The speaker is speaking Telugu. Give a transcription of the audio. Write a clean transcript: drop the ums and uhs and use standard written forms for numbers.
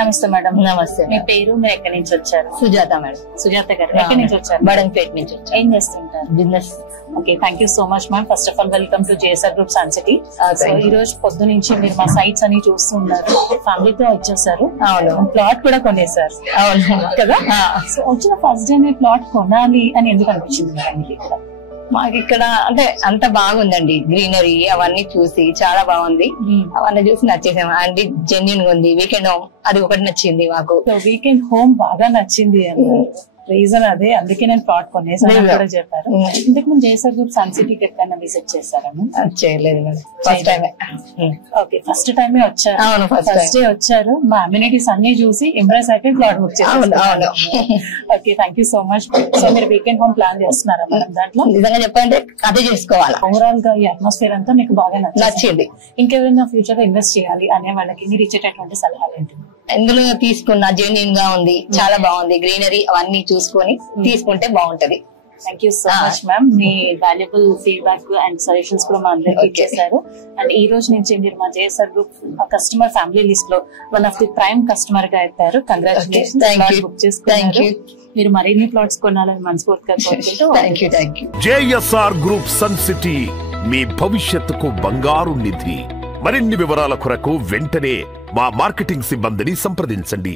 నమస్తే మేడం. నమస్తే. మీ పేరు, మీరు ఎక్కడి నుంచి వచ్చారు? సుజాత మేడం. సుజాత గారు ఎక్కడి నుంచి వచ్చారు? బడంపేట నుంచి వచ్చారు. ఏం చేస్తుంటారు? Business. Okay, thank you so much ma'am. First of all welcome to JSR group sun City. So ఈ రోజు పొద్దు నుంచి మీరు మా సైట్స్ అని చూస్తున్నారు, ఫ్యామిలీతో వచ్చేసారు. అవును, ప్లాట్ కూడా కొనేసారు. అవును కదా. సో వచ్చిన ఫస్ట్ డే ప్లాట్ కొనాలి అని ఎందుకు అనిపించింది మేడం మీకు ఇక్కడ? మాకు ఇక్కడ అంటే అంత బాగుందండి, గ్రీనరీ అవన్నీ చూసి చాలా బాగుంది. అవన్నీ చూసి నచ్చేసాము. అంటే జెన్యున్ గా ఉంది. వీకెండ్ హోమ్ అది ఒకటి నచ్చింది మాకు. సో వీకెండ్ హోమ్ బాగా నచ్చింది అన్నారు. రీజన్ అదే, అందుకే నేను ప్లాట్ కొనేసాను కూడా చెప్పారు. ఇంతకు ముందు జేఎస్ఆర్ గ్రూప్ సన్ సిటీకి ఎక్కడైనా విజిట్ చేశారని? చేయలేదు madam, first time. Okay, first టైమే వచ్చారు. అవును, ఫస్ట్ డే వచ్చారు. మా అమ్యూనిటీస్ అన్ని చూసి ఇంప్రెస్ అయిపోయి ప్లాట్ బుక్ చేశారు. అవును. Okay, thank you so much. So మీరు వీకెండ్ హోమ్ ప్లాన్ చేస్తున్నారా మేడం? దాంట్లో నిజంగా చెప్పాలంటే అదే చేసుకోవాలి. ఓవరాల్ గా ఈ అట్మాస్ఫియర్ అంతా మీకు బాగా నచ్చింది. ఇంకెవరైనా ఫ్యూచర్ లో ఇన్వెస్ట్ చేయాలి అనే వాళ్ళకి మీరు ఇచ్చేటటువంటి సలహాలు ఏంటి? ఎందులో తీసుకున్న జెన్యున్ గా ఉంది, చాలా బాగుంది. గ్రీనరీ అవన్నీ చూసుకొని తీసుకుంటే బాగుంటది. Thank you so much ma'am. Me valuable feedback and suggestions కూడా మా అందరికి ఇచ్చేసారు. అండ్ ఈ రోజు నుంచి మీరు మా JSR group customer family list లో one of the prime customer గా అయిపోయారు. కంగ్రాచులేషన్స్. బుక్ చేసుకున్నారు. మీరు మరిన్ని ప్లాట్స్ కొనాలని మనస్ఫూర్తిగా కోరుకుంటూ thank you. JSR group sun city, మీ భవిష్యత్తుకు బంగారు నిధి. మరిన్ని వివరాల కొరకు వెంటనే మా మార్కెటింగ్ సిబ్బందిని సంప్రదించండి.